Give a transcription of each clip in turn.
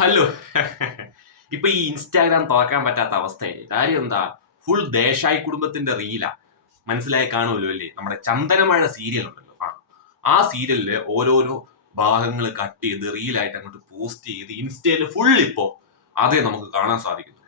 Hello. ഇപ്പൊ ഈ Instagram തുറക്കാൻ പറ്റാത്ത അവസ്ഥയായി. കാര്യം എന്താ? ഫുൾ ദേശായി കുടുംബത്തിന്റെ റീലാ. മനസ്സിലായി കാണുമല്ലോ അല്ലേ? നമ്മുടെ ചന്ദനമഴ സീരിയൽ ഉണ്ടല്ലോ. ആ സീരിയലില് ഓരോരോ ഭാഗങ്ങൾ കട്ട് ചെയ്ത് റീലായിട്ട് അങ്ങോട്ട് പോസ്റ്റ് ചെയ്ത് ഇൻസ്റ്റയിൽ ഫുൾ ഇപ്പോ അതേ നമുക്ക് കാണാൻ സാധിക്കുന്നു.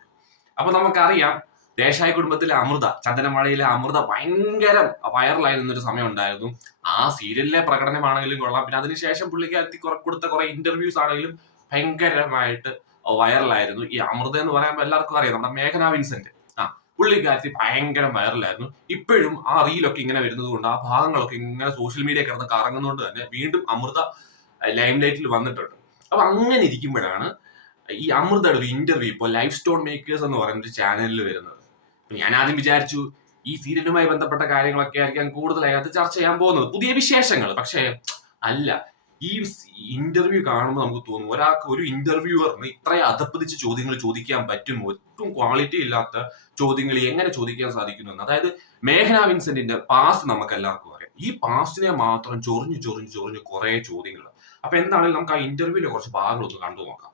അപ്പൊ നമുക്കറിയാം, ദേശായി കുടുംബത്തിലെ അമൃത, ചന്ദനമഴയിലെ അമൃത ഭയങ്കര വൈറലായിരുന്നൊരു സമയം ഉണ്ടായിരുന്നു. ആ സീരിയലിലെ പ്രകടനമാണെങ്കിലും കൊള്ളാം, പിന്നെ അതിനുശേഷം പുള്ളിക്കാരത്തി കൊടുത്ത കുറെ ഇന്റർവ്യൂസ് ആണെങ്കിലും ഭയങ്കരമായിട്ട് വൈറലായിരുന്നു. ഈ അമൃത എന്ന് പറയുമ്പോൾ എല്ലാവർക്കും അറിയാം, നമ്മുടെ മേഘന വിൻസെന്റ്. പുള്ളിക്കാരത്തി ഭയങ്കര വൈറലായിരുന്നു. ഇപ്പോഴും ആ റീലൊക്കെ ഇങ്ങനെ വരുന്നത് കൊണ്ട്, ആ ഭാഗങ്ങളൊക്കെ ഇങ്ങനെ സോഷ്യൽ മീഡിയ കിടന്ന് കറങ്ങുന്നതുകൊണ്ട് തന്നെ വീണ്ടും അമൃത ലൈം ലൈറ്റിൽ വന്നിട്ടുണ്ട്. അപ്പൊ അങ്ങനെ ഇരിക്കുമ്പോഴാണ് ഈ അമൃതയുടെ ഒരു ഇന്റർവ്യൂ ഇപ്പോൾ ലൈഫ് സ്റ്റോൺ മേക്കേഴ്സ് എന്ന് പറയുന്ന ഒരു ചാനലിൽ വരുന്നത്. ഞാൻ ആദ്യം വിചാരിച്ചു ഈ സീരിയലുമായി ബന്ധപ്പെട്ട കാര്യങ്ങളൊക്കെ ആയിരിക്കാം കൂടുതലായി അത് ചർച്ച ചെയ്യാൻ പോകുന്നത്, പുതിയ വിശേഷങ്ങൾ. പക്ഷേ അല്ല. ഈ ഇന്റർവ്യൂ കാണുമ്പോൾ നമുക്ക് തോന്നും, ഒരാൾക്ക് ഒരു ഇന്റർവ്യൂവറിന് ഇത്രയും അധപ്പതിച്ച് ചോദ്യങ്ങൾ ചോദിക്കാൻ പറ്റും? ഒട്ടും ക്വാളിറ്റി ഇല്ലാത്ത ചോദ്യങ്ങൾ എങ്ങനെ ചോദിക്കാൻ സാധിക്കുന്നു എന്ന്. അതായത് മേഘന വിൻസെന്റിന്റെ പാസ്റ്റ് നമുക്ക് എല്ലാവർക്കും അറിയാം. ഈ പാസ്റ്റിനെ മാത്രം ചൊറിഞ്ഞു ചൊറിഞ്ഞു ചൊറിഞ്ഞു കുറെ ചോദ്യങ്ങൾ. അപ്പൊ എന്താണെങ്കിലും നമുക്ക് ആ ഇന്റർവ്യൂവിലെ കുറച്ച് ഭാഗങ്ങളൊന്ന് കണ്ടു നോക്കാം.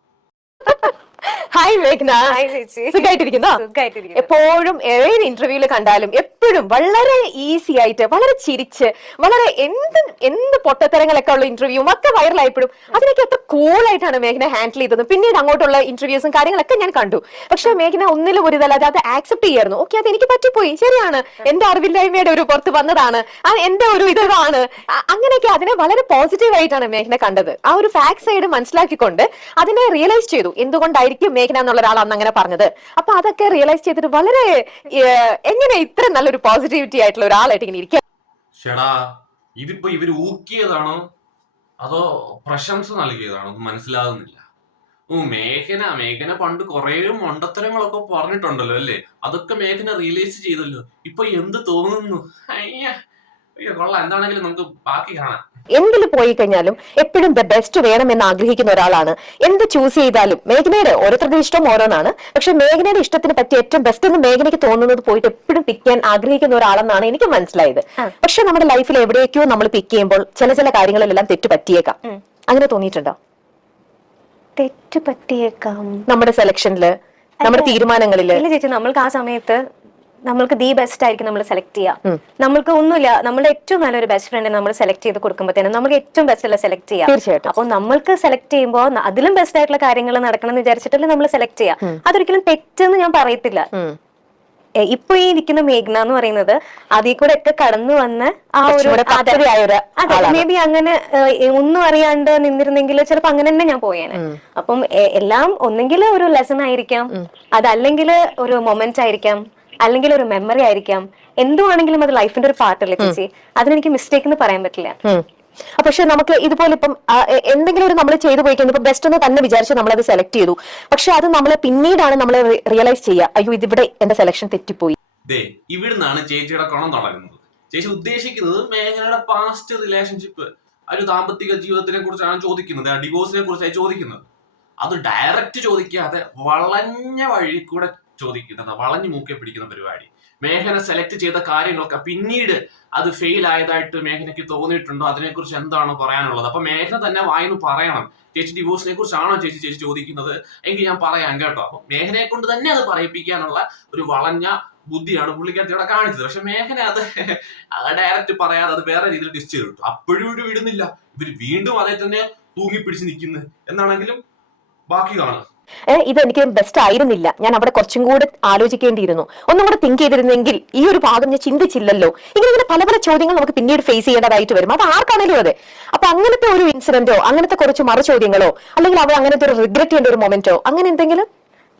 ഹായ് മേഘ്ന, സുഖമായിട്ടിരിക്കുന്നോ? എപ്പോഴും ഏത് ഇന്റർവ്യൂല് കണ്ടാലും എപ്പോഴും വളരെ ഈസി ആയിട്ട്, വളരെ ചിരിച്ച്, വളരെ എന്ത് പൊട്ടത്തരങ്ങളൊക്കെ ഉള്ള ഇന്റർവ്യൂവും ഒക്കെ വൈറലായപ്പോഴും അതിനൊക്കെ എത്ര കൂളായിട്ടാണ് മേഘന ഹാൻഡിൽ ചെയ്തത്. പിന്നീട് അങ്ങോട്ടുള്ള ഇന്റർവ്യൂസും കാര്യങ്ങളൊക്കെ ഞാൻ കണ്ടു. പക്ഷെ മേഘന ഒന്നിലും ഒരു ഇതല്ല, അത് ആക്സെപ്റ്റ് ചെയ്യായിരുന്നു. ഓക്കെ, അത് എനിക്ക് പറ്റിപ്പോയി, ശരിയാണ്, എന്റെ അറിവില്ലായ്മയുടെ ഒരു പുറത്ത് വന്നതാണ്, എന്റെ ഒരു ഇതാണ്, അങ്ങനെയൊക്കെ അതിനെ വളരെ പോസിറ്റീവ് ആയിട്ടാണ് മേഘന കണ്ടത്. ആ ഒരു ഫാക്ട് സൈഡ് മനസ്സിലാക്കിക്കൊണ്ട് അതിനെ റിയലൈസ് ചെയ്തു എന്തുകൊണ്ടായിരിക്കും മേഘന എന്നുള്ള ഒരാൾ അന്ന് അങ്ങനെ പറഞ്ഞത്. അപ്പൊ അതൊക്കെ റിയലൈസ് ചെയ്തിട്ട് വളരെ എങ്ങനെ ഇത്ര നല്ലൊരു പോസിറ്റിവിറ്റി ആയിട്ടുള്ള ഒരാളായിട്ട് ഇങ്ങനെ ഇരിക്കുക. ഷെടാ, ഇതിപ്പോ ഇവര് ഊക്കിയതാണോ അതോ പ്രശംസ നൽകിയതാണോ മനസ്സിലാകുന്നില്ല. മേഘന പണ്ട് കുറെ മണ്ടത്തരങ്ങളൊക്കെ പറഞ്ഞിട്ടുണ്ടല്ലോ അല്ലേ? അതൊക്കെ മേഘന റിയലൈസ് ചെയ്തല്ലോ. ഇപ്പൊ എന്ത് തോന്നുന്നു? കൊള്ളാം. എന്താണെങ്കിലും നമുക്ക് ബാക്കി കാണാം. എന്തിൽ പോയി കഴിഞ്ഞാലും എപ്പോഴും ദ ബെസ്റ്റ് വേണമെന്ന് ആഗ്രഹിക്കുന്ന ഒരാളാണ്. എന്ത് ചൂസ് ചെയ്താലും മേഘനയുടെ ഓരോരുത്തരുടെ ഇഷ്ടം ഓരോന്നാണ്. പക്ഷെ മേഘനയുടെ ഇഷ്ടത്തിന് പറ്റിയ ഏറ്റവും ബെസ്റ്റ് എന്ന് മേഘനയ്ക്ക് തോന്നുന്നത് പോയിട്ട് എപ്പോഴും പിക്ക് ചെയ്യാൻ ആഗ്രഹിക്കുന്ന ഒരാളെന്നാണ് എനിക്ക് മനസ്സിലായത്. പക്ഷെ നമ്മുടെ ലൈഫിൽ എവിടേക്കോ നമ്മൾ പിക്ക് ചെയ്യുമ്പോൾ ചില കാര്യങ്ങളിലെല്ലാം തെറ്റ് പറ്റിയേക്കാം. അങ്ങനെ തോന്നിയിട്ടുണ്ടോ? തെറ്റ് പറ്റിയേക്കാം നമ്മുടെ സെലക്ഷനില്, നമ്മുടെ തീരുമാനങ്ങളില്. ഇല്ല ചേച്ചി, നമ്മൾക്ക് ആ സമയത്ത് നമ്മൾക്ക് ദി ബെസ്റ്റ് ആയിരിക്കും നമ്മൾ സെലക്ട് ചെയ്യാം. നമ്മൾക്ക് ഒന്നുമില്ല, നമ്മുടെ ഏറ്റവും നല്ലൊരു ബെസ്റ്റ് ഫ്രണ്ട് നമ്മൾ സെലക്ട് ചെയ്ത് കൊടുക്കുമ്പോഴത്തേനും നമുക്ക് ഏറ്റവും ബെസ്റ്റ് അല്ല സെലക്ട് ചെയ്യാം. തീർച്ചയായിട്ടും. അപ്പൊ നമ്മൾക്ക് സെലക്ട് ചെയ്യുമ്പോൾ അതിലും ബെസ്റ്റ് ആയിട്ടുള്ള കാര്യങ്ങൾ നടക്കണം എന്ന് വിചാരിച്ചിട്ടല്ലേ നമ്മൾ സെലക്ട് ചെയ്യാം. അതൊരിക്കലും തെറ്റെന്ന് ഞാൻ പറയത്തില്ല. ഇപ്പൊ ഈ ഇരിക്കുന്ന മേഘ്ന എന്ന് പറയുന്നത് അതിൽ കൂടെ ഒക്കെ കടന്നു വന്ന ആ ഒരു മേ ബി അങ്ങനെ ഒന്നും അറിയാണ്ട് നിന്നിരുന്നെങ്കിൽ ചിലപ്പോ അങ്ങനെ തന്നെ ഞാൻ പോയേനെ. അപ്പം എല്ലാം ഒന്നെങ്കിൽ ഒരു ലെസൺ ആയിരിക്കാം, അതല്ലെങ്കിൽ ഒരു മൊമെന്റ് ആയിരിക്കാം, അല്ലെങ്കിൽ ഒരു മെമ്മറി ആയിരിക്കാം. എന്തുവാണെങ്കിലും അത് ലൈഫിന്റെ ഒരു പാർട്ടല്ലേ ചേച്ചി. അതിനെനിക്ക് മിസ്റ്റേക്ക് എന്ന് പറയാൻ പറ്റില്ല. പക്ഷെ നമുക്ക് ഇതുപോലെ ഇപ്പം എന്തെങ്കിലും ഒരു നമ്മൾ ചെയ്തു പോയി കഴിഞ്ഞാൽ ബെസ്റ്റ് എന്ന് തന്നെ വിചാരിച്ച് നമ്മൾ അത് സെലക്ട് ചെയ്തു. പക്ഷെ അത് നമ്മൾ പിന്നീടാണ് നമ്മൾ റിയലൈസ് ചെയ്യുക, അയ്യോ ഇതിവിടെ എന്റെ സെലക്ഷൻ തെറ്റിപ്പോയി. ഇവിടുന്നാണ് ചേച്ചിയുടെ കുണം തുടങ്ങുന്നത്. ചേച്ചി ഉദ്ദേശിക്കുന്നത് മേഘനയുടെ പാസ്റ്റ് റിലേഷൻഷിപ്പ്, ഒരു ദാമ്പത്തിക ജീവിതത്തിനെ കുറിച്ചാണ് ചോദിക്കുന്നത്, ഡിവോഴ്സിനെ കുറിച്ചാണ് ചോദിക്കുന്നത്. അത് ഡയറക്റ്റ് ചോദിക്കാതെ വളഞ്ഞ വഴി കൂടെ ചോദിക്കുന്നത്, വളഞ്ഞു മൂക്കെ പിടിക്കുന്ന പരിപാടി. മേഘന സെലക്ട് ചെയ്ത കാര്യങ്ങളൊക്കെ പിന്നീട് അത് ഫെയിൽ ആയതായിട്ട് മേഘനയ്ക്ക് തോന്നിയിട്ടുണ്ടോ? അതിനെക്കുറിച്ച് എന്താണ് പറയാനുള്ളത്? അപ്പൊ മേഘന തന്നെ വായിന്ന് പറയണം, ചേച്ചി ഡിവോഴ്സിനെ കുറിച്ചാണോ ചേച്ചി ചോദിക്കുന്നത് എങ്കിൽ ഞാൻ പറയാം കേട്ടോ. അപ്പൊ മേഘനയെ കൊണ്ട് തന്നെ അത് പറയിപ്പിക്കാനുള്ള ഒരു വളഞ്ഞ ബുദ്ധിയാണ് പുള്ളിക്കാരത്തിയുടെ കാണിച്ചത്. പക്ഷെ മേഘന അത് ഡയറക്റ്റ് പറയാതെ അത് വേറെ രീതിയിൽ ഡിസ്റ്റ് ചെയ്തിട്ടു. അപ്പോഴും ഒരു വിടുന്നില്ല, ഇവർ വീണ്ടും അതേ തന്നെ തൂങ്ങിപ്പിടിച്ച് നിൽക്കുന്നു. എന്നാണെങ്കിലും ബാക്കി കാണുക. ഇത് എനിക്ക് ബെസ്റ്റ് ആയിരുന്നില്ല, ഞാൻ അവിടെ കുറച്ചും കൂടെ ആലോചിക്കേണ്ടിയിരുന്നു, ഒന്നും കൂടെ തിങ്ക് ചെയ്തിരുന്നെങ്കിൽ, ഈ ഒരു ഭാഗം ഞാൻ ചിന്തിച്ചില്ലല്ലോ. ഇങ്ങനെ പല ചോദ്യങ്ങൾ നമുക്ക് പിന്നീട് ഫേസ് ചെയ്യേണ്ടതായിട്ട് വരും. അത് ആർക്കാണേലും അതെ. അപ്പൊ അങ്ങനത്തെ ഒരു ഇൻസിഡന്റോ, അങ്ങനത്തെ കുറച്ച് മറു ചോദ്യങ്ങളോ, അല്ലെങ്കിൽ അവർ അങ്ങനത്തെ ഒരു റിഗ്രറ്റ് ചെയ്യേണ്ട ഒരു മൊമെന്റോ, അങ്ങനെ എന്തെങ്കിലും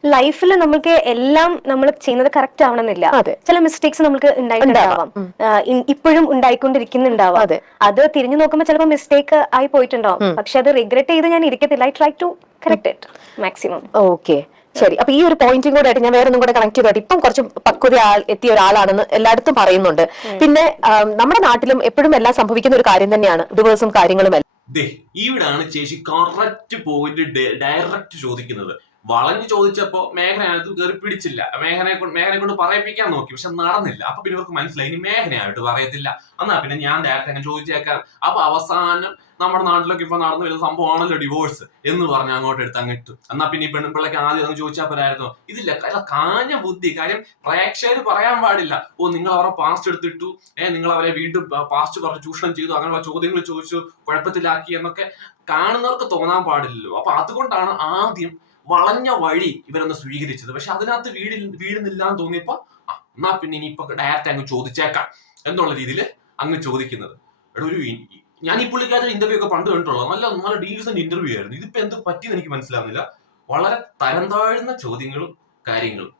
ലൈഫിൽ നമുക്ക് എല്ലാം നമ്മൾ ചെയ്യുന്നത് കറക്റ്റ് ആവണമെന്നില്ല. ചില മിസ്റ്റേക്സ് നമുക്ക് ഉണ്ടായിട്ടുണ്ടാവാം, ഇപ്പോഴും ഉണ്ടായിക്കൊണ്ടിരിക്കുന്നുണ്ടാവാം. അത് തിരിഞ്ഞു നോക്കുമ്പോൾ ചിലപ്പോൾ മിസ്റ്റേക്ക് ആയി പോയിട്ടുണ്ടാവും. പക്ഷെ അത് റിഗ്രറ്റ് ചെയ്ത് ഞാൻ ഇരിക്കത്തില്ല. I try to correct it maximum. Okay, ശരി. അപ്പൊ ഈ ഒരു പോയിന്റും കൂടെ ആയിട്ട് ഞാൻ വേറെ ഒന്നും കൂടെ കണക്ട് ചെയ്തോട്ടെ. ഇപ്പം കുറച്ച് പക്വത എത്തിയ ഒരാളാണെന്ന് എല്ലായിടത്തും പറയുന്നുണ്ട്. പിന്നെ നമ്മുടെ നാട്ടിലും എപ്പോഴും എല്ലാം സംഭവിക്കുന്ന ഒരു കാര്യം തന്നെയാണ് ഡിവോഴ്സും കാര്യങ്ങളും എല്ലാം. ഇവിടാണ് ചേച്ചി കറക്റ്റ് പോയിന്റ് ഡയറക്റ്റ് ചോദിക്കുന്നത്. വളഞ്ഞു ചോദിച്ചപ്പോ മേഘനകത്ത് കയറി പിടിച്ചില്ല. മേഘനെ കൊണ്ട് പറയിപ്പിക്കാൻ നോക്കി, പക്ഷെ നടന്നില്ല. അപ്പൊ പിന്നെ ഇവർക്ക് മനസ്സിലായി ഇനി മേഘനയായിട്ട് പറയത്തില്ല, എന്നാ പിന്നെ ഞാൻ ഡയറക്റ്റ് അങ്ങനെ ചോദിച്ചേക്കാം. അപ്പൊ അവസാനം നമ്മുടെ നാട്ടിലൊക്കെ ഇപ്പൊ നടന്നു വരുന്ന സംഭവമാണല്ലോ ഡിവോഴ്സ് എന്ന് പറഞ്ഞ് അങ്ങോട്ട് എടുത്ത് അങ്ങിട്ടു. എന്നാ പിന്നെ ഈ പെൺപിള്ളക്ക് ആദ്യം അങ്ങ് ചോദിച്ചാൽ പോരായിരുന്നോ? ഇതില്ല, കാഞ്ഞ ബുദ്ധി. കാര്യം പ്രേക്ഷകർ പറയാൻ പാടില്ല, ഓ നിങ്ങൾ അവരെ പാസ്റ്റ് എടുത്തിട്ടു, നിങ്ങൾ അവരെ വീണ്ടും പാസ്റ്റ് പറഞ്ഞ് ചൂഷണം ചെയ്തു, അങ്ങനെയുള്ള ചോദ്യങ്ങൾ ചോദിച്ചു, കുഴപ്പത്തിലാക്കി എന്നൊക്കെ കാണുന്നവർക്ക് തോന്നാൻ പാടില്ലല്ലോ. അപ്പൊ അതുകൊണ്ടാണ് ആദ്യം വളഞ്ഞ വഴി ഇവരൊന്ന് സ്വീകരിച്ചത്. പക്ഷെ അതിനകത്ത് വീഴുന്നില്ല എന്ന് തോന്നിയപ്പോ എന്നാ പിന്നെ ഇനിയിപ്പോ ഡയറക്റ്റ് അങ്ങ് ചോദിച്ചേക്കാം എന്നുള്ള രീതിയിൽ അങ്ങ് ചോദിക്കുന്നത്. ഞാൻ ഈ പുള്ളിക്കാരുടെ ഇന്റർവ്യൂ ഒക്കെ പണ്ട് കണ്ടിട്ടുള്ളത് നല്ല ഡീസന്റ് ഇന്റർവ്യൂ ആയിരുന്നു. ഇതിപ്പോ എന്ത് പറ്റിയെന്ന് എനിക്ക് മനസ്സിലാവുന്നില്ല. വളരെ തരം താഴ്ന്ന ചോദ്യങ്ങളും കാര്യങ്ങളും.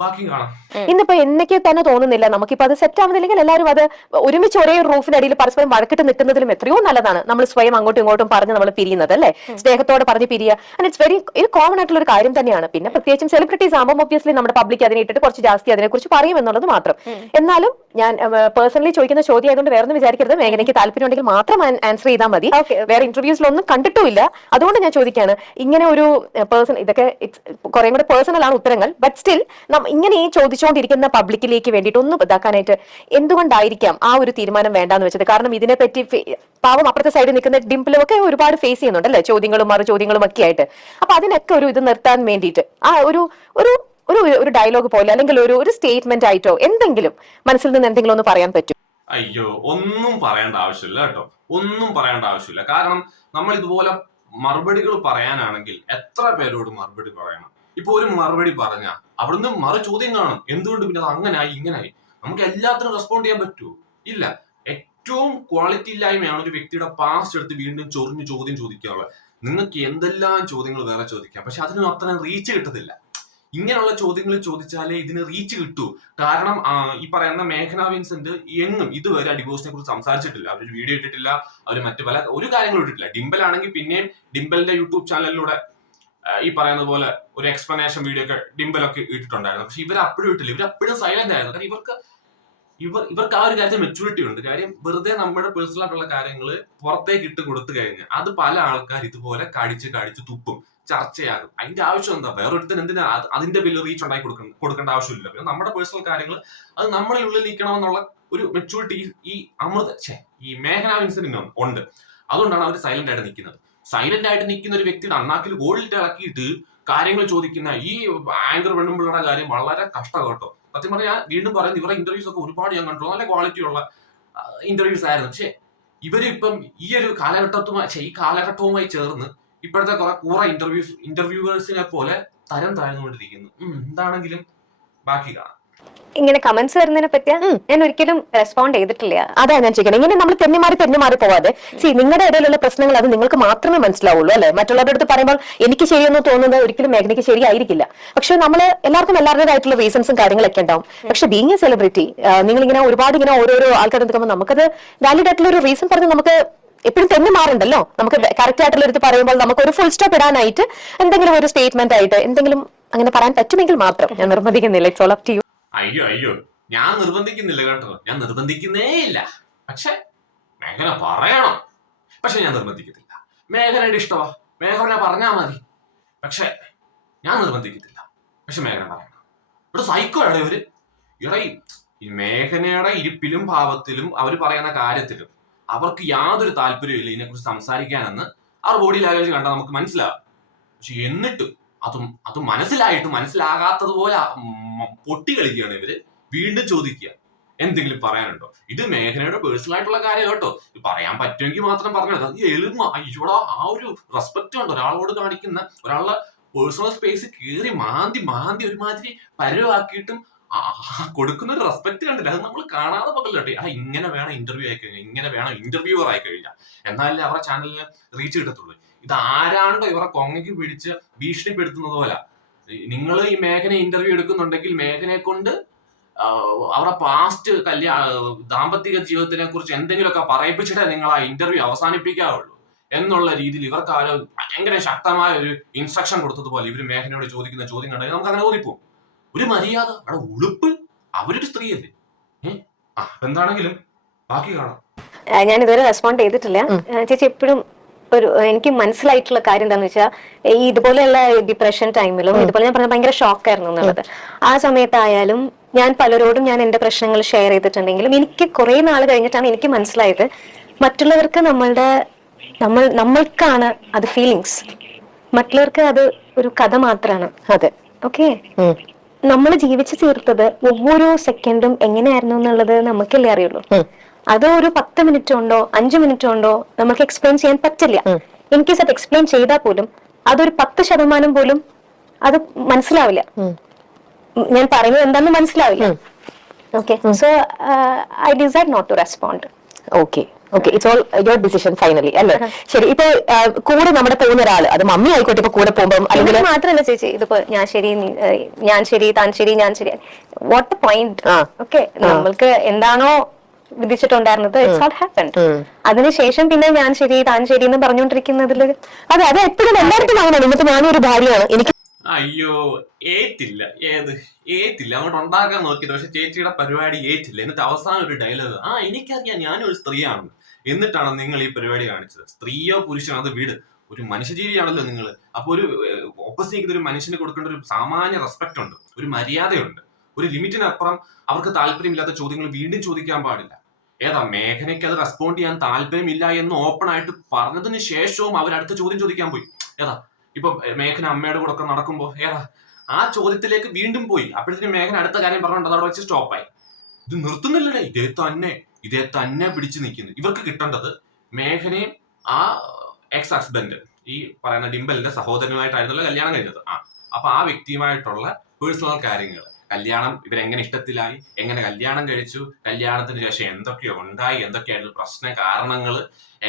ബാക്കി കാണാം. ഇന്നിപ്പോ എനിക്ക് തന്നെ തോന്നുന്നില്ല നമുക്കിപ്പോ അത് സെറ്റ് ആവുന്നില്ലെങ്കിൽ എല്ലാവരും അത് ഒരുമിച്ച് ഒരേ റൂഫിനടിയിൽ പരസ്പരം വഴക്കിട്ട് നിൽക്കുന്നതിലും എത്രയോ നല്ലതാണ് നമ്മൾ സ്വയം അങ്ങോട്ടും ഇങ്ങോട്ടും പറഞ്ഞ് നമ്മൾ പിരിയുന്നത്, അല്ലേ? സ്നേഹത്തോടെ പറഞ്ഞ് പിരിയുക. ആൻഡ് ഇറ്റ്സ് വെരി ഇത് കോമൺ ആയിട്ടുള്ള ഒരു കാര്യം തന്നെയാണ്. പിന്നെ പ്രത്യേകിച്ചും സെലിബ്രിറ്റീസ് ആകുമ്പോൾ ഒബ്വിയസ്ലി നമ്മുടെ പബ്ലിക് അതിനെ ഇട്ടിട്ട് കുറച്ച് ജാസ്തി അതിനെക്കുറിച്ച് പറയും എന്നുള്ളത് മാത്രം. എന്നാലും ഞാൻ പേഴ്സണലി ചോദിക്കുന്ന ചോദ്യം ആയതുകൊണ്ട് വേറെ ഒന്നും വിചാരിക്കരുത്. മേഘനയ്ക്ക് താല്പര്യം ഉണ്ടെങ്കിൽ മാത്രം ആൻസർ ചെയ്താൽ മതി. വേറെ ഇന്റർവ്യൂസിലൊന്നും കണ്ടിട്ടുമില്ല, അതുകൊണ്ട് ഞാൻ ചോദിക്കാണ്. ഇങ്ങനെ ഒരു പേഴ്സൺ, ഇതൊക്കെ കുറെ കൂടെ പേഴ്സണൽ ആണ് ഉത്തരങ്ങൾ, ബട്ട് സ്റ്റിൽ ഇങ്ങനെ ഈ ചോദിച്ചുകൊണ്ടിരിക്കുന്ന പബ്ലിക്കിലേക്ക് വേണ്ടിയിട്ട് ഒന്ന് ഇതാക്കാനായിട്ട് എന്തുകൊണ്ടായിരിക്കാം ആ ഒരു തീരുമാനം വേണ്ടാന്ന് വെച്ചത്? കാരണം ഇതിനെപ്പറ്റി പാവം അപ്പുറത്തെ സൈഡിൽ നിൽക്കുന്ന ഡിംപിളും ഒക്കെ ഒരുപാട് ഫേസ് ചെയ്യുന്നുണ്ടല്ലേ, ചോദ്യങ്ങളും മറു ചോദ്യങ്ങളും ഒക്കെ ആയിട്ട്. അപ്പൊ അതിനൊക്കെ ഒരു ഇത് നിർത്താൻ വേണ്ടിയിട്ട് ആ ഒരു ഡയലോഗ് പോലെ അല്ലെങ്കിൽ ഒരു സ്റ്റേറ്റ്മെന്റ് ആയിട്ടോ എന്തെങ്കിലും മനസ്സിൽ നിന്ന് എന്തെങ്കിലും ഒന്ന് പറയാൻ പറ്റും? അയ്യോ, ഒന്നും പറയേണ്ട ആവശ്യമില്ല കേട്ടോ, ഒന്നും പറയേണ്ട ആവശ്യമില്ല. കാരണം നമ്മൾ ഇതുപോലെ മറുപടികൾ പറയാനാണെങ്കിൽ എത്ര പേരോട് മറുപടി പറയണം? ഇപ്പൊ ഒരു മറുപടി പറഞ്ഞ അവിടുന്ന് മറു ചോദ്യം കാണും, എന്തുകൊണ്ട് പിന്നെ അത് അങ്ങനായി ഇങ്ങനായി. നമുക്ക് എല്ലാത്തിനും റെസ്പോണ്ട് ചെയ്യാൻ പറ്റുമോ? ഇല്ല. ഏറ്റവും ക്വാളിറ്റി ഇല്ലായ്മയാണ് ഒരു വ്യക്തിയുടെ പാസ്റ്റ് എടുത്ത് വീണ്ടും ചൊറിഞ്ഞ് ചോദ്യം ചോദിക്കാറുള്ളത്. നിങ്ങൾക്ക് എന്തെല്ലാം ചോദ്യങ്ങൾ വേറെ ചോദിക്കാം, പക്ഷെ അതിനും അത്ര റീച്ച് കിട്ടത്തില്ല. ഇങ്ങനെയുള്ള ചോദ്യങ്ങൾ ചോദിച്ചാലേ ഇതിന് റീച്ച് കിട്ടൂ. കാരണം ഈ പറയുന്ന മേഘന വിൻസെന്റ് എങ്ങും ഇതുവരെ ഡിവോഴ്സിനെ കുറിച്ച് സംസാരിച്ചിട്ടില്ല. അവർ വീഡിയോ ഇട്ടിട്ടില്ല, അവർ മറ്റു പല ഒരു കാര്യങ്ങളും ഇട്ടിട്ടില്ല. ഡിംബൽ ആണെങ്കിൽ പിന്നെയും ഡിംബലിന്റെ യൂട്യൂബ് ചാനലിലൂടെ ഈ പറയുന്ന പോലെ ഒരു എക്സ്പ്ലനേഷൻ വീഡിയോ ഒക്കെ ഡിംബലൊക്കെ ഇട്ടിട്ടുണ്ടായിരുന്നു. പക്ഷെ ഇവർ അപ്പോഴും ഇട്ടില്ല, ഇവരപ്പോഴും സൈലന്റ് ആയിരുന്നു. കാരണം ഇവർക്ക് ആ ഒരു കാര്യത്തിൽ മെച്ചൂരിറ്റി ഉണ്ട്. കാര്യം വെറുതെ നമ്മുടെ പേഴ്സണൽ ആയിട്ടുള്ള കാര്യങ്ങൾ പുറത്തേക്ക് ഇട്ട് കൊടുത്തു കഴിഞ്ഞാൽ അത് പല ആൾക്കാർ ഇതുപോലെ കടിച്ച് തുപ്പും, ചർച്ചയാകും. അതിന്റെ ആവശ്യം എന്താ? വേറൊരുത്തൻ എന്തിനാ അതിന്റെ വലിയ റീച്ച് ഉണ്ടാക്കി കൊടുക്കേണ്ട ആവശ്യമില്ല. പിന്നെ നമ്മുടെ പേഴ്സണൽ കാര്യങ്ങൾ അത് നമ്മളിൽ ഉള്ളിൽ നീക്കണമെന്നുള്ള ഒരു മെച്ചൂരിറ്റി ഈ മേഘന വിൻസെന്റിന് ഉണ്ട്. അതുകൊണ്ടാണ് അവർ സൈലന്റ് ആയിട്ട് നിൽക്കുന്നത്. സൈലന്റ് ആയിട്ട് നിൽക്കുന്ന ഒരു വ്യക്തിയുടെ അണ്ണാക്കിൽ ഗോൾഡിട്ട് ഇളക്കിയിട്ട് കാര്യങ്ങൾ ചോദിക്കുന്ന ഈ ആങ്കർ പെണ്ണുമ്പിള്ളയുടെ കാര്യം വളരെ കഷ്ടം കേട്ടോ. സത്യം പറഞ്ഞാൽ ഞാൻ വീണ്ടും പറയുന്നത്, ഇവരുടെ ഇന്റർവ്യൂസ് ഒക്കെ ഒരുപാട് ഞാൻ കണ്ടു, നല്ല ക്വാളിറ്റി ഉള്ള ഇന്റർവ്യൂസ് ആയിരുന്നു. പക്ഷെ ഇവരിപ്പം ഈ ഒരു കാലഘട്ടവുമായി ചേർന്ന് ഇപ്പോഴത്തെ കുറെ ഇന്റർവ്യൂവേഴ്സിനെ പോലെ തരം താഴ്ന്നുകൊണ്ടിരിക്കുന്നു. എന്താണെങ്കിലും ബാക്കി കാണാം. ഇങ്ങനെ കമന്റ്സ് വരുന്നതിനെ പറ്റി ഞാൻ ഒരിക്കലും റെസ്പോണ്ട് ചെയ്തിട്ടില്ല. അതാ ഞാൻ ചോദിക്കണം. ഇങ്ങനെ നമ്മൾ തെന്നിമാറി പോവാതെ നിങ്ങളുടെ ഇടയിലുള്ള പ്രശ്നങ്ങൾ അത് നിങ്ങൾക്ക് മാത്രമേ മനസ്സിലാവുള്ളൂ, അല്ലെ? മറ്റുള്ളവരുടെ അടുത്ത് പറയുമ്പോൾ എനിക്ക് ശരിയെന്ന് തോന്നുന്നത് ഒരിക്കലും മേഘനയ്ക്ക് ശരിയായിരിക്കില്ല. പക്ഷെ നമ്മൾ എല്ലാവർക്കും എല്ലാവരുടേതായിട്ടുള്ള റീസൺസും കാര്യങ്ങളൊക്കെ ഉണ്ടാവും. പക്ഷെ ബീങ് എ സെലിബ്രിറ്റി, നിങ്ങളിങ്ങനെ ഒരുപാട് ഇങ്ങനെ ഓരോരോ ആൾക്കാർ നിൽക്കുമ്പോൾ നമുക്കത് വാലിഡ് ആയിട്ടുള്ള ഒരു റീസൺ പറഞ്ഞ് നമുക്ക് എപ്പോഴും തെന്നി മാറുണ്ടല്ലോ. നമുക്ക് കറക്റ്റ് ആയിട്ടുള്ള എടുത്ത് പറയുമ്പോൾ നമുക്ക് ഒരു ഫുൾ സ്റ്റോപ്പ് ഇടാനായിട്ട് എന്തെങ്കിലും ഒരു സ്റ്റേറ്റ്മെന്റ് ആയിട്ട് എന്തെങ്കിലും അങ്ങനെ പറയാൻ പറ്റുമെങ്കിൽ മാത്രം. ഞാൻ നിർബന്ധിക്കുന്നില്ല, it's all up to you. അയ്യോ, ഞാൻ നിർബന്ധിക്കുന്നില്ല കേട്ടോ, ഞാൻ നിർബന്ധിക്കുന്നേ ഇല്ല. പക്ഷെ മേഘന പറയണം, പക്ഷെ ഞാൻ നിർബന്ധിക്കത്തില്ല. മേഘനയുടെ ഇഷ്ടമാ, മേഘന പറഞ്ഞാ മതി. പക്ഷെ ഞാൻ നിർബന്ധിക്കത്തില്ല, പക്ഷെ മേഘന പറയണം. ഇവിടെ സൈക്കോ ആണ് ഇവര്. ഈ മേഘനയുടെ ഇരിപ്പിലും ഭാവത്തിലും അവർ പറയുന്ന കാര്യത്തിലും അവർക്ക് യാതൊരു താല്പര്യമില്ല ഇതിനെക്കുറിച്ച് സംസാരിക്കാനെന്ന് അവർ ബോഡി ലാംഗ്വേജ് കണ്ടാൽ നമുക്ക് മനസ്സിലാവും. പക്ഷെ എന്നിട്ടും അത് മനസ്സിലാകാത്തതുപോലെ പൊട്ടി കളിക്കുകയാണ് ഇവര്. വീണ്ടും ചോദിക്കുക എന്തെങ്കിലും പറയാനുണ്ടോ? ഇത് മേഘനയുടെ പേഴ്സണൽ ആയിട്ടുള്ള കാര്യം കേട്ടോ, പറയാൻ പറ്റുമെങ്കിൽ മാത്രം പറഞ്ഞത്. അത് എളിമ, അയ്യോടാ, ആ ഒരു റെസ്പെക്ട് ഉണ്ട് ഒരാളോട് കാണിക്കുന്ന. ഒരാളുടെ പേഴ്സണൽ സ്പേസ് കീറി മാന്തി ഒരുമാതിരി പരവാക്കിയിട്ടും കൊടുക്കുന്ന ഒരു റെസ്പെക്ട് കണ്ടില്ല. അത് നമ്മൾ കാണാതെ പറ്റില്ല കേട്ടോ. ഇങ്ങനെ വേണം ഇന്റർവ്യൂ ആയി കഴിഞ്ഞാൽ, ഇങ്ങനെ വേണം ഇന്റർവ്യൂവർ ആയി കഴിഞ്ഞാൽ, എന്നാലേ അവരുടെ ചാനലിന് റീച്ച് കിട്ടത്തുള്ളൂ. ഇത് ആരാണ്ടോ ഇവരെ കൊങ്ങയ്ക്ക് പിടിച്ച് ഭീഷണിപ്പെടുത്തുന്നത് പോലെ. നിങ്ങൾ ഈ മേഘന ഇന്റർവ്യൂ എടുക്കുന്നുണ്ടെങ്കിൽ മേഘനയെ കൊണ്ട് അവരുടെ പാസ്റ്റ് ദാമ്പത്തിക ജീവിതത്തിനെ കുറിച്ച് എന്തെങ്കിലുമൊക്കെ പറയിപ്പിച്ചിട്ടേ നിങ്ങൾ ആ ഇന്റർവ്യൂ അവസാനിപ്പിക്കാവുള്ളൂ എന്നുള്ള രീതിയിൽ ഇവർക്ക് ആ ഭയങ്കര ശക്തമായ ഒരു ഇൻസ്ട്രക്ഷൻ കൊടുത്തതുപോലെ ഇവര് മേഘനയോട് ചോദിക്കുന്ന ചോദ്യം കണ്ടെങ്കിൽ നമുക്ക് അങ്ങനെ ഓടിപ്പോകും. ഒരു മര്യാദ, അവിടെ ഉളുപ്പ്. അവരൊരു സ്ത്രീയല്ലേ. എന്താണെങ്കിലും ബാക്കി കാണാം. ഞാൻ ഇതുവരെ റെസ്പോണ്ട് ചെയ്തിട്ടില്ല. ചേച്ചി എപ്പോഴും എനിക്ക് മനസ്സിലായിട്ടുള്ള കാര്യം എന്താണെന്ന് വെച്ചാൽ, ഈ ഇതുപോലെയുള്ള ഡിപ്രഷൻ ടൈമിലും ഇതുപോലെ ഞാൻ പറഞ്ഞ ഭയങ്കര ഷോക്കായിരുന്നു എന്നുള്ളത്. ആ സമയത്തായാലും ഞാൻ പലരോടും ഞാൻ എന്റെ പ്രശ്നങ്ങൾ ഷെയർ ചെയ്തിട്ടുണ്ടെങ്കിലും എനിക്ക് കുറെ നാൾ കഴിഞ്ഞിട്ടാണ് എനിക്ക് മനസ്സിലായത് മറ്റുള്ളവർക്ക് നമ്മളുടെ നമ്മൾക്കാണ് അത് ഫീലിങ്സ്, മറ്റുള്ളവർക്ക് അത് ഒരു കഥ മാത്രമാണ്. അതെ. ഓക്കെ, നമ്മൾ ജീവിച്ചു തീർത്തത് ഒவ்வொരു സെക്കൻഡും എങ്ങനെയായിരുന്നു എന്നുള്ളത് നമുക്കല്ലേ അറിയുള്ളൂ. അത് ഒരു 10 മിനിറ്റ് കൊണ്ടോ 5 മിനിറ്റ് കൊണ്ടോ നമുക്ക് എക്സ്പ്ലെയിൻ ചെയ്യാൻ പറ്റില്ല. ഇൻ കേസ് അത് എക്സ്പ്ലെയിൻ ചെയ്താൽ പോലും അതൊരു 10% പോലും അത് മനസ്സിലാവില്ല. ഞാൻ പറയുന്നത് എന്താണെന്ന് മനസ്സിലാവില്ല. Okay, so I decide not to respond. Okay okay, it's all your decision finally അല്ലേ? ശരി. ഇപ്പൊ കൂടെ നമ്മുടെ പോകുന്ന ഒരാള്, അത് മമ്മി ആയിക്കോട്ടെ, ഇപ്പൊ കൂടെ പോകുമ്പോൾ അല്ലെങ്കിൽ മാത്രമല്ല ചേച്ചി, ഇതിപ്പോ ഞാൻ ശരി താൻ ശരി ഞാൻ ശരി, വാട്ട് ദ പോയിന്റ്? ഓക്കെ, നമ്മൾക്ക് എന്താണോ വിധിച്ചിട്ടുണ്ടായിരുന്നത്, ഇറ്റ്സ് നോട്ട് ഹാപ്പൻഡ്. അതിനുശേഷം പിന്നെ ഞാൻ ശരി താൻ ശരി എന്ന് പറഞ്ഞുകൊണ്ടിരിക്കുന്നതില് അതെ അത് എപ്പോഴും എല്ലാവർക്കും അങ്ങനെയാണ്. ഇന്നത്തെ ഞാനും ഒരു ഭാര്യയാണ്, എനിക്ക് അയ്യോ ഏറ്റില്ല, ഏറ്റില്ല അങ്ങോട്ട് ഉണ്ടാക്കാൻ നോക്കിയത്. പക്ഷെ ചേച്ചിയുടെ പരിപാടി ഏറ്റില്ല. എന്നിട്ട് അവസാനം ഒരു ഡയലോഗ്, എനിക്കറിയാം ഞാനൊരു സ്ത്രീയാണെന്ന്. എന്നിട്ടാണ് നിങ്ങൾ ഈ പരിപാടി കാണിച്ചത്. സ്ത്രീയോ പുരുഷനോ അത് വീട്, ഒരു മനുഷ്യജീവിയാണല്ലോ നിങ്ങൾ. അപ്പൊ ഒരു ഓപ്പോസിറ്റ് ഒരു മനുഷ്യന് കൊടുക്കേണ്ട ഒരു സാമാന്യ റെസ്പെക്ട് ഉണ്ട്, ഒരു മര്യാദയുണ്ട്. ഒരു ലിമിറ്റിനപ്പുറം അവർക്ക് താല്പര്യമില്ലാത്ത ചോദ്യങ്ങൾ വീണ്ടും ചോദിക്കാൻ പാടില്ല. ഏതാ മേഘനയ്ക്ക് അത് റെസ്പോണ്ട് ചെയ്യാൻ താല്പര്യമില്ല എന്ന് ഓപ്പൺ ആയിട്ട് പറഞ്ഞതിന് ശേഷവും അവരടുത്ത ചോദ്യം ചോദിക്കാൻ പോയി. ഏതാ ഇപ്പൊ മേഘന അമ്മയുടെ കൂടെ ഒക്കെ നടക്കുമ്പോ ആ ചോദ്യത്തിലേക്ക് വീണ്ടും പോയി. അപ്പോഴത്തേക്കും മേഘന അടുത്ത കാര്യം പറഞ്ഞുകൊണ്ട് അതവിടെ വെച്ച് സ്റ്റോപ്പായി. ഇത് നിർത്തുന്നില്ലടേ, ഇതേ തന്നെ പിടിച്ചു നിൽക്കുന്നു. ഇവർക്ക് കിട്ടേണ്ടത് മേഘനയും ആ എക്സ് ഹസ്ബൻഡ്, ഈ പറയുന്ന ഡിംബലിന്റെ സഹോദരനുമായിട്ടായിരുന്നല്ലോ കല്യാണം കഴിഞ്ഞത്. അപ്പൊ ആ വ്യക്തിയുമായിട്ടുള്ള പേഴ്സണൽ കാര്യങ്ങൾ, കല്യാണം ഇവരെങ്ങനെ ഇഷ്ടത്തിലായി, എങ്ങനെ കല്യാണം കഴിച്ചു, കല്യാണത്തിന് ശേഷം എന്തൊക്കെയോ ഉണ്ടായി, എന്തൊക്കെയായിരുന്നു പ്രശ്ന കാരണങ്ങൾ,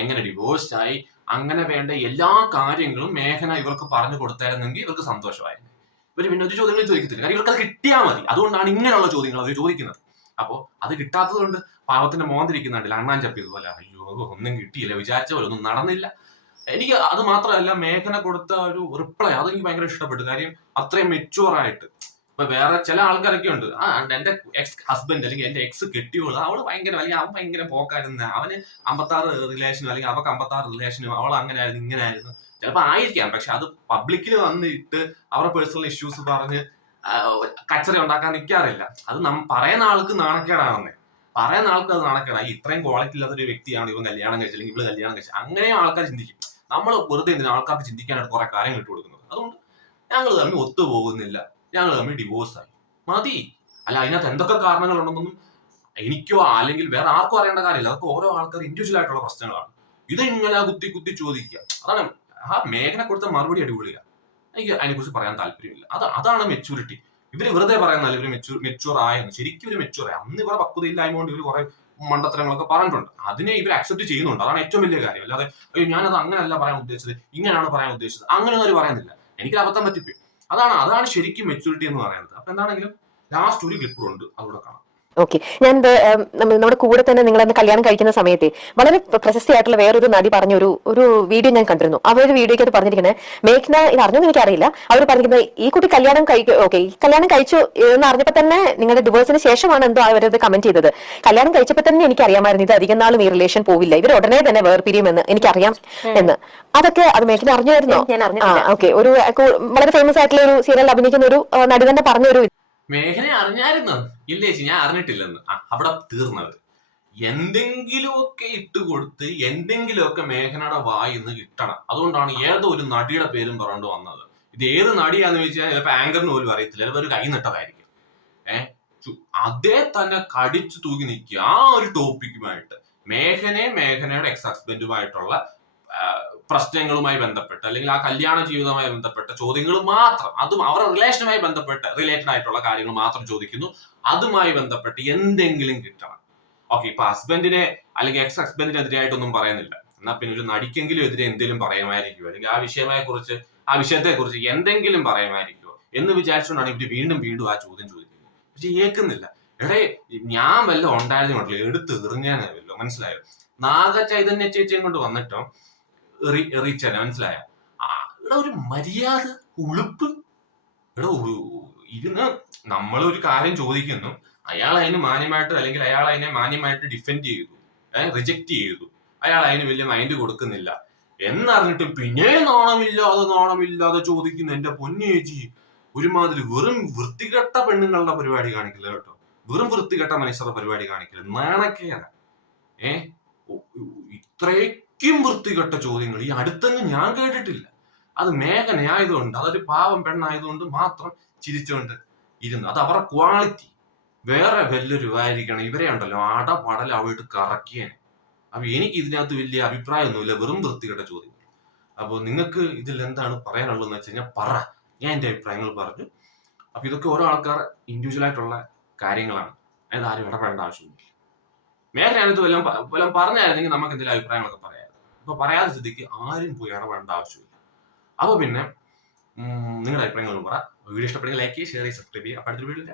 എങ്ങനെ ഡിവോഴ്സ് ആയി, അങ്ങനെ വേണ്ട എല്ലാ കാര്യങ്ങളും മേഘന ഇവർക്ക് പറഞ്ഞു കൊടുത്തായിരുന്നെങ്കിൽ ഇവർക്ക് സന്തോഷമായിരുന്നു. ഇവർ പിന്നെ ഒരു ചോദ്യങ്ങൾ ചോദിക്കത്തില്ല, കാരണം ഇവർക്ക് അത് കിട്ടിയാൽ മതി. അതുകൊണ്ടാണ് ഇങ്ങനെയുള്ള ചോദ്യങ്ങൾ അവർ ചോദിക്കുന്നത്. അപ്പോ അത് കിട്ടാത്തത് കൊണ്ട് പാവത്തിന്റെ മോന്തിരിക്കുന്നുണ്ടല്ലോ, അണ്ണാൻ ചപ്പിയതുപോലെ. അയ്യോ ഒന്നും കിട്ടിയില്ല, വിചാരിച്ച പോലെ ഒന്നും നടന്നില്ല. എനിക്ക് അത് മാത്രമല്ല, മേഘന കൊടുത്ത ഒരു റിപ്ലൈ അതെനിക്ക് ഭയങ്കര ഇഷ്ടപ്പെട്ടു. കാര്യം അത്രയും മെച്യൂർ ആയിട്ട്. ഇപ്പൊ വേറെ ചില ആൾക്കാരൊക്കെ ഉണ്ട്, എന്റെ എക്സ് ഹസ്ബൻഡ് അല്ലെങ്കിൽ എന്റെ എക്സ് കെട്ടിയോള് അവള് ഭയങ്കര, അല്ലെങ്കിൽ അവൻ ഭയങ്കര പോക്കായിരുന്നു, അവന് 56 റിലേഷനും അല്ലെങ്കിൽ അവർക്ക് 56 റിലേഷനും, അവൾ അങ്ങനെ ആയിരുന്നു ഇങ്ങനെ ആയിരുന്നു. ചിലപ്പോ ആയിരിക്കാം, പക്ഷെ അത് പബ്ലിക്കിൽ വന്നിട്ട് അവരുടെ പേഴ്സണൽ ഇഷ്യൂസ് പറഞ്ഞ് കച്ചറ ഉണ്ടാക്കാൻ നിൽക്കാറില്ല. അത് പറയുന്ന ആൾക്ക് നാണക്കേടാണെന്നേ. പറയുന്ന ആൾക്ക് അത് നാണക്കേടായി. ഇത്രയും ക്വാളിറ്റി ഇല്ലാത്ത ഒരു വ്യക്തിയാണ് ഇവൻ കല്യാണം കഴിച്ചത് അല്ലെങ്കിൽ ഇവള് കല്യാണം കഴിച്ചത്, അങ്ങനെ ആൾക്കാർ ചിന്തിക്കും. നമ്മൾ വെറുതെ എന്തിനാ ആൾക്കാർക്ക് ചിന്തിക്കാനായിട്ട് കുറെ കാര്യങ്ങൾ ഇട്ട് കൊടുക്കുന്നത്. അതുകൊണ്ട് ഞങ്ങൾ തമ്മിൽ ഒത്തുപോകുന്നില്ല, ഞങ്ങൾ തമ്മിൽ ഡിവോഴ്സ് ആയി മതി. അല്ല അതിനകത്ത് എന്തൊക്കെ കാരണങ്ങളുണ്ടെന്നൊന്നും എനിക്കോ അല്ലെങ്കിൽ വേറെ ആർക്കും അറിയേണ്ട കാര്യമില്ല. അതൊക്കെ ഓരോ ആൾക്കാർ ഇൻഡിവിജ്വൽ ആയിട്ടുള്ള പ്രശ്നങ്ങളാണ്. ഇത് ഇങ്ങനെ കുത്തി ചോദിക്കുക, അതാണ് ആ മേഘന കൊടുത്ത മറുപടി അടിപൊളിയാണ്. എനിക്ക് അതിനെക്കുറിച്ച് പറയാൻ താല്പര്യമില്ല. അതാണ് മെച്യൂരിറ്റി. ഇവര് വെറുതെ പറയുന്നല്ല ഇവര് മെച്യൂർ ആയെന്ന്. ശരിക്കും ഇവര് മെച്യൂർ ആയി. അന്ന് ഇവരെ പക്വതയില്ലായ്മ കൊണ്ട് ഇവർ കുറെ മണ്ടത്തരങ്ങളൊക്കെ പറഞ്ഞിട്ടുണ്ട്. അതിനെ ഇവർ അക്സെപ്റ്റ് ചെയ്യുന്നുണ്ട്. അതാണ് ഏറ്റവും വലിയ കാര്യം. അല്ലാതെ അയ്യോ ഞാനത് അങ്ങനെയല്ല പറയാൻ ഉദ്ദേശിച്ചത്, ഇങ്ങനെയാണ് പറയാൻ ഉദ്ദേശിച്ചത്, അങ്ങനെയൊന്നും അവർ പറയുന്നില്ല. എനിക്ക് അബദ്ധം പറ്റിപ്പോയി. അതാണ് ശരിക്കും മെച്യൂരിറ്റി എന്ന് പറയുന്നത്. അപ്പൊ എന്താണെങ്കിലും ലാസ്റ്റ് ഒരു ക്ലിപ്പ് ഉണ്ട്, അതുകൂടെ കാണാം. ഓക്കെ, ഞാൻ നമ്മുടെ കൂടെ തന്നെ നിങ്ങളന്ന് കല്യാണം കഴിക്കുന്ന സമയത്ത് വളരെ പ്രശസ്തിയായിട്ടുള്ള വേറൊരു നടി പറഞ്ഞ ഒരു വീഡിയോ ഞാൻ കണ്ടിരുന്നു. അവരൊരു വീഡിയോയ്ക്ക് അത് പറഞ്ഞിരിക്കുന്നത്, മേഘ്ന ഇത് അറിഞ്ഞെന്ന് എനിക്കറിയില്ല, അവർ പറഞ്ഞിരിക്കുന്നത് ഈ കുട്ടി കല്യാണം ഈ കല്യാണം കഴിച്ചു എന്ന് അറിഞ്ഞപ്പോ തന്നെ നിങ്ങളുടെ ഡിവോഴ്സിന് ശേഷമാണ് എന്തോ അവരത് കമന്റ് ചെയ്തത്. കല്യാണം കഴിച്ചപ്പോ തന്നെ എനിക്ക് അറിയാമായിരുന്നു ഇത് അധികം നാളും ഈ റിലേഷൻ പോവില്ല, ഇവർ ഉടനെ തന്നെ വേർപിരിയുമെന്ന് എനിക്കറിയാം എന്ന്. അതൊക്കെ അത് മേഘ്ന അറിഞ്ഞായിരുന്നോ? ഓക്കെ, ഒരു വളരെ ഫേമസ് ആയിട്ടുള്ള ഒരു സീരിയൽ അഭിനയിക്കുന്ന ഒരു നടി തന്നെ പറഞ്ഞൊരു മേഘനെ അറിഞ്ഞായിരുന്നു? ഇല്ല ചേച്ചി, ഞാൻ അറിഞ്ഞിട്ടില്ലെന്ന്. അവിടെ തീർന്നത്. എന്തെങ്കിലുമൊക്കെ ഇട്ട് കൊടുത്ത് എന്തെങ്കിലുമൊക്കെ മേഘനയുടെ വായിന്ന് കിട്ടണം. അതുകൊണ്ടാണ് ഏതോ ഒരു നടിയുടെ പേരും പറഞ്ഞു വന്നത്. ഇത് ഏത് നടിയാന്ന് ചോദിച്ചാൽ ചിലപ്പോ ആങ്കറിന് പോലും അറിയത്തില്ല, ചിലപ്പോ ഒരു കൈ നിട്ടതായിരിക്കും. അതേ തന്നെ കടിച്ചു തൂക്കി നിൽക്കുക ആ ഒരു ടോപ്പിക്കുമായിട്ട്. മേഘനയുടെ എക്സ് ഹസ്ബൻഡുമായിട്ടുള്ള പ്രശ്നങ്ങളുമായി ബന്ധപ്പെട്ട് അല്ലെങ്കിൽ ആ കല്യാണ ജീവിതവുമായി ബന്ധപ്പെട്ട ചോദ്യങ്ങൾ മാത്രം, അതും അവരുടെ റിലേഷനുമായി ബന്ധപ്പെട്ട് റിലേറ്റഡ് ആയിട്ടുള്ള കാര്യങ്ങൾ മാത്രം ചോദിക്കുന്നു. അതുമായി ബന്ധപ്പെട്ട് എന്തെങ്കിലും കിട്ടണം. ഓക്കെ, ഇപ്പൊ ഹസ്ബൻഡിനെ അല്ലെങ്കിൽ എക്സ് ഹസ്ബൻഡിനെതിരായിട്ടൊന്നും പറയുന്നില്ല, എന്നാൽ പിന്നെ ഒരു നടിക്കെങ്കിലും എതിരെ എന്തെങ്കിലും പറയുമായിരിക്കുമോ, അല്ലെങ്കിൽ ആ വിഷയത്തെ കുറിച്ച് എന്തെങ്കിലും പറയുമായിരിക്കുമോ എന്ന് വിചാരിച്ചുകൊണ്ടാണ് ഇവര് വീണ്ടും ആ ചോദ്യം ചോദിക്കുന്നത്. പക്ഷെ കേൾക്കുന്നില്ല. ഞാൻ വല്ല ഉണ്ടായിരുന്നുണ്ടല്ലോ എടുത്ത് എറിഞ്ഞാനല്ലോ. മനസ്സിലായോ? നാഗചൈതന്യ ചേച്ചിയും കൊണ്ട് വന്നിട്ടോ റീച്ചനെ മനസ്സിലായ ഒരു മര്യാദ, ഉളുപ്പ്. ഇരുന്ന് നമ്മളൊരു കാര്യം ചോദിക്കുന്നു, അയാൾ അതിന് മാന്യമായിട്ട് അല്ലെങ്കിൽ അയാൾ അതിനെ മാന്യമായിട്ട് ഡിഫെൻഡ് ചെയ്തു, റിജക്ട് ചെയ്തു, അയാൾ അതിന് വലിയ മൈൻഡ് കൊടുക്കുന്നില്ല എന്നറിഞ്ഞിട്ട് പിന്നെ നാണമില്ലാതെ ചോദിക്കുന്നു. എന്റെ പൊന്നേച്ചി, ഒരുമാതിരി വെറും വൃത്തികെട്ട പെണ്ണുങ്ങളുടെ പരിപാടി കാണിക്കില്ല കേട്ടോ, വെറും വൃത്തികെട്ട മനുഷ്യരുടെ പരിപാടി കാണിക്കില്ല, നാണക്കേട. ഇത്രയും ഇത്രയ്ക്കും വൃത്തികെട്ട ചോദ്യങ്ങൾ ഈ അടുത്തൊന്നും ഞാൻ കേട്ടിട്ടില്ല. അത് മേഘനയായതുകൊണ്ട്, അതൊരു പാവം പെണ്ണായതുകൊണ്ട് മാത്രം ചിരിച്ചുകൊണ്ട് ഇരുന്നു. അത് അവരുടെ ക്വാളിറ്റി. വേറെ വല്ലൊരു ആയിരിക്കണം ഇവരെ ഉണ്ടല്ലോ അടപടൽ അവിടെ കറക്കിയേനെ. അപ്പൊ എനിക്ക് ഇതിനകത്ത് വലിയ അഭിപ്രായമൊന്നുമില്ല, വെറും വൃത്തികെട്ട ചോദ്യം. അപ്പൊ നിങ്ങൾക്ക് ഇതിൽ എന്താണ് പറയാനുള്ളതെന്ന് വെച്ച് കഴിഞ്ഞാൽ പറ. ഞാൻ എന്റെ അഭിപ്രായങ്ങൾ പറഞ്ഞു. അപ്പൊ ഇതൊക്കെ ഓരോ ആൾക്കാർ ഇൻഡിവിജ്വൽ ആയിട്ടുള്ള കാര്യങ്ങളാണ്. അതായത് ആരും ഇടപെടേണ്ട ആവശ്യമില്ല. മേഘനകത്ത് വല്ലതും പറഞ്ഞായിരുന്നെങ്കിൽ നമുക്ക് എന്തെങ്കിലും അഭിപ്രായങ്ങളൊക്കെ പറയാം. ഇപ്പൊ പറയാതെ സ്ഥിതിക്ക് ആരും പോയി ഇടപെടേണ്ട ആവശ്യമില്ല. അപ്പൊ പിന്നെ നിങ്ങളുടെ അഭിപ്രായങ്ങൾ പറ. വീഡിയോ ഇഷ്ടപ്പെടുമെങ്കിൽ ലൈക്ക് ചെയ്യുക, ഷെയർ ചെയ്യുക, സബ്സ്ക്രൈബ് ചെയ്യുക. അടുത്തൊരു വീഡിയോ